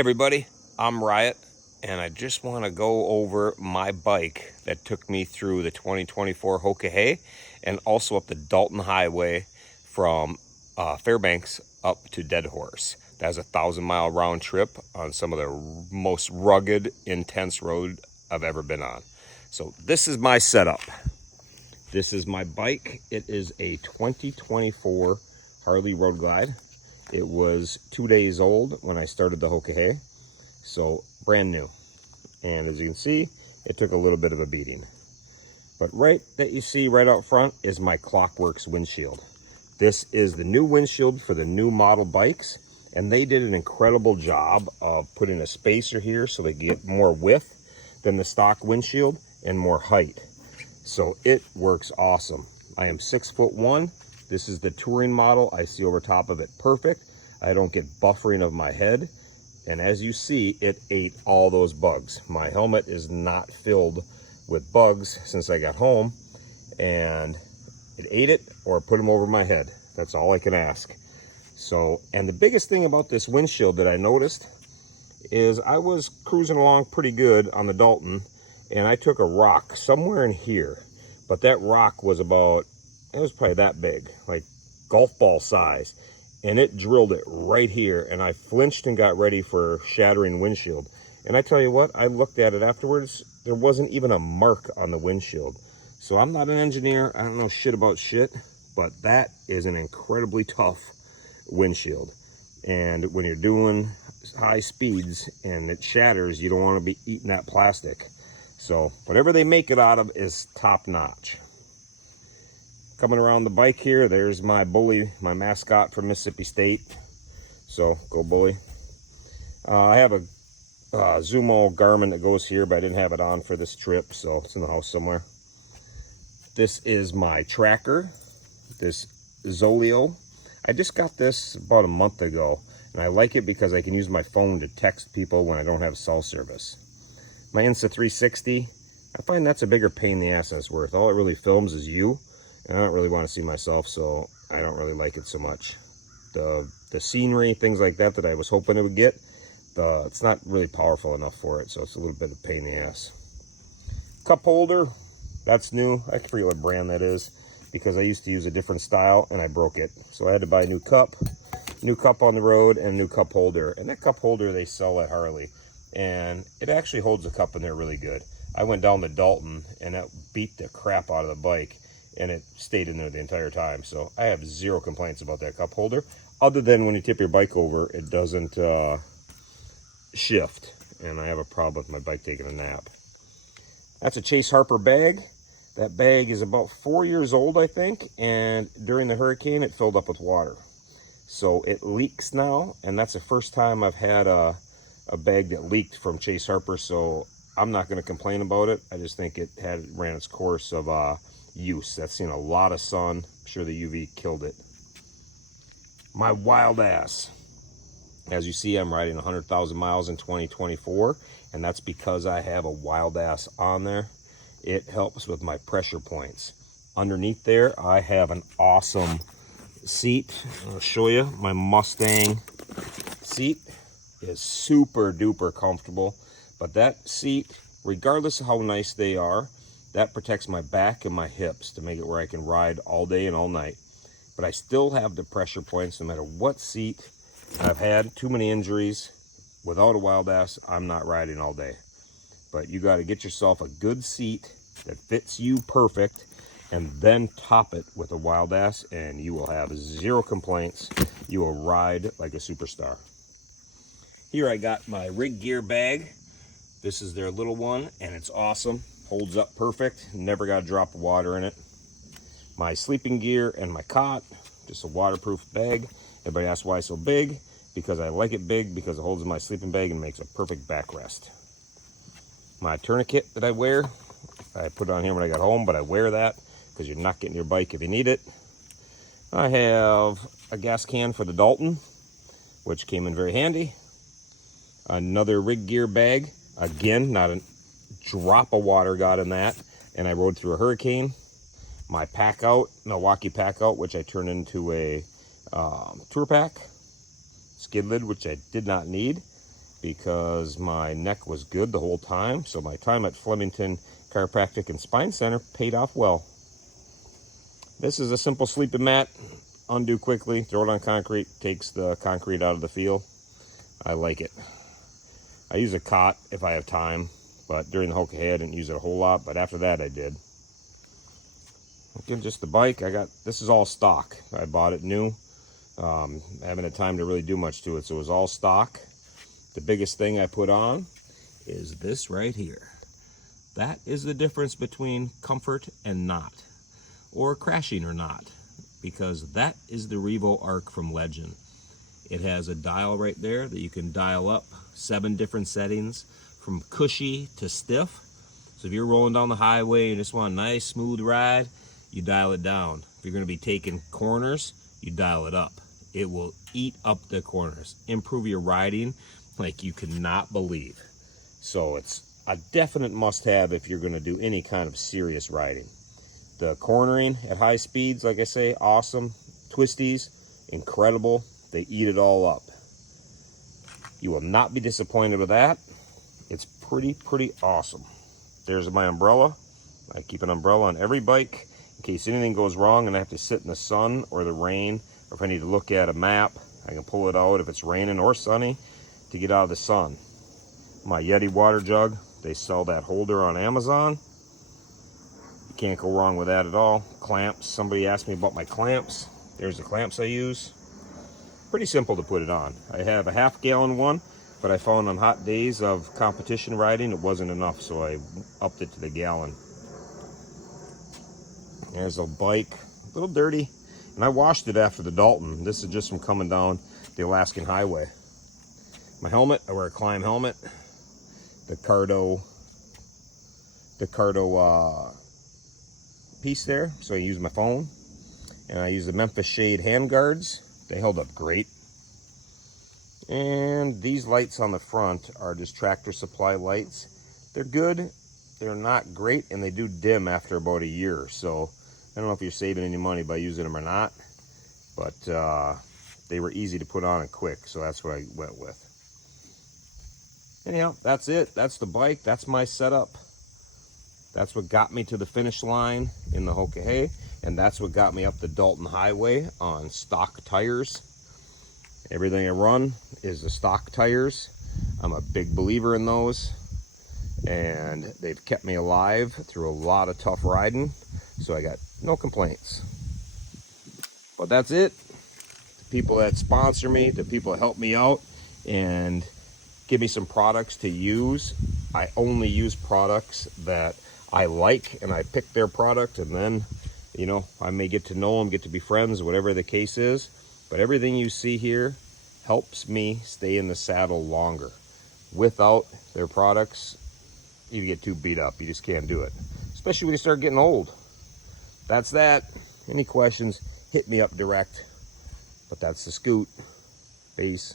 Everybody, I'm Riot, and I just want to go over my bike that took me through the 2024 Hoka Hey and also up the Dalton Highway from Fairbanks up to Deadhorse. That was a 1,000-mile round trip on some of the most rugged, intense road I've ever been on. So this is my setup. This is my bike. It is a 2024 Harley Roadglide. It was 2 days old when I started the Hoka Hey, so brand new. And as you can see, it took a little bit of a beating. But right that you see right out front is my Clockworks windshield. This is the new windshield for the new model bikes, and they did an incredible job of putting a spacer here so they get more width than the stock windshield and more height. So it works awesome. I am 6'1". This is the touring model. I see over top of it perfect. I don't get buffering of my head. And as you see, it ate all those bugs. My helmet is not filled with bugs since I got home. And it ate it or put them over my head. That's all I can ask. So, and the biggest thing about this windshield that I noticed is I was cruising along pretty good on the Dalton, and I took a rock somewhere in here. But that rock was about, it was probably that big, like golf ball size, and it drilled it right here, and I flinched and got ready for shattering windshield. And I tell you what, I looked at it afterwards, there wasn't even a mark on the windshield. So I'm not an engineer, I don't know shit about shit, but that is an incredibly tough windshield. And when you're doing high speeds and it shatters, you don't want to be eating that plastic. So whatever they make it out of is top notch. Coming around the bike here, there's my bully, my mascot from Mississippi State. So, go bully. I have a Zumo Garmin that goes here, but I didn't have it on for this trip, so it's in the house somewhere. This is my tracker, this Zoleo. I just got this about a month ago, and I like it because I can use my phone to text people when I don't have cell service. My Insta360, I find that's a bigger pain in the ass than it's worth. All it really films is you. And I don't really want to see myself, so I don't really like it so much. The scenery, things like that I was hoping it would get, it's not really powerful enough for it, so it's a little bit of a pain in the ass. Cup holder, that's new. I forget what brand that is because I used to use a different style and I broke it. So I had to buy a new cup on the road, and a new cup holder. And that cup holder they sell at Harley, and it actually holds the cup in there really good. I went down to Dalton and that beat the crap out of the bike, and it stayed in there the entire time. So I have zero complaints about that cup holder, other than when you tip your bike over, it doesn't shift, and I have a problem with my bike taking a nap. That's a Chase Harper bag. That bag is about 4 years old, I think, and during the hurricane, it filled up with water. So it leaks now, and that's the first time I've had a bag that leaked from Chase Harper, so I'm not going to complain about it. I just think it ran its course of use. That's seen a lot of sun. I'm sure the UV killed it. My wild ass. As you see, I'm riding 100,000 miles in 2024, and that's because I have a wild ass on there. It helps with my pressure points. Underneath there, I have an awesome seat. I'll show you. My Mustang seat is super duper comfortable, but that seat, regardless of how nice they are, that protects my back and my hips to make it where I can ride all day and all night. But I still have the pressure points no matter what seat. I've had too many injuries. Without a wild ass, I'm not riding all day. But you got to get yourself a good seat that fits you perfect, and then top it with a wild ass, and you will have zero complaints. You will ride like a superstar. Here I got my rig gear bag. This is their little one, and it's awesome. Holds up perfect, never got a drop of water in it. My sleeping gear and my cot, just a waterproof bag. Everybody asks why so big, because I like it big because it holds in my sleeping bag and makes a perfect backrest. My tourniquet that I wear, I put it on here when I got home, but I wear that because you're not getting your bike if you need it. I have a gas can for the Dalton, which came in very handy. Another rig gear bag, again, not a drop of water got in that, and I rode through a hurricane. My pack out, Milwaukee pack out, which I turned into a tour pack, skid lid, which I did not need. because my neck was good the whole time. So my time at Flemington Chiropractic and Spine Center paid off well. This is a simple sleeping mat. Undo quickly, throw it on concrete, takes the concrete out of the feel. I like it. I use a cot if I have time, but during the Hoka Hey I didn't use it a whole lot, but after that I did. Again, just the bike. This is all stock. I bought it new. I haven't had time to really do much to it, so it was all stock. The biggest thing I put on is this right here. That is the difference between comfort and not, or crashing or not, because that is the Revo Arc from Legend. It has a dial right there that you can dial up 7 different settings from cushy to stiff. So if you're rolling down the highway and just want a nice smooth ride, you dial it down. If you're going to be taking corners, you dial it up. It will eat up the corners, improve your riding like you cannot believe. So it's a definite must-have if you're going to do any kind of serious riding. The cornering at high speeds, like I say, awesome. Twisties, incredible. They eat it all up. You will not be disappointed with that. It's pretty awesome. There's my umbrella. I keep an umbrella on every bike in case anything goes wrong and I have to sit in the sun or the rain, or if I need to look at a map, I can pull it out if it's raining or sunny to get out of the sun. My Yeti water jug, they sell that holder on Amazon. You can't go wrong with that at all. Clamps, somebody asked me about my clamps. There's the clamps I use. Pretty simple to put it on. I have a half-gallon one, but I found on hot days of competition riding it wasn't enough, so I upped it to the gallon. There's a bike, a little dirty, and I washed it after the Dalton. This is just from coming down the Alaskan highway. My helmet, I wear a climb helmet. The Cardo piece there, so I use my phone. And I use the Memphis Shade handguards. They held up great. And these lights on the front are just Tractor Supply lights. They're good, they're not great, and they do dim after about a year. So I don't know if you're saving any money by using them or not, but they were easy to put on and quick, so that's what I went with. Anyhow, that's it. That's the bike. That's my setup. That's what got me to the finish line in the Hoka Hey, and that's what got me up the Dalton Highway on stock tires. Everything I run is the stock tires. I'm a big believer in those, and they've kept me alive through a lot of tough riding, so I got no complaints. But that's it. The people that sponsor me, the people that help me out and give me some products to use. I only use products that I like, and I pick their product, and then, you know, I may get to know them, get to be friends, whatever the case is. But everything you see here helps me stay in the saddle longer. Without their products, you get too beat up. You just can't do it, especially when you start getting old. That's that. Any questions, hit me up direct. But that's the scoot. Peace.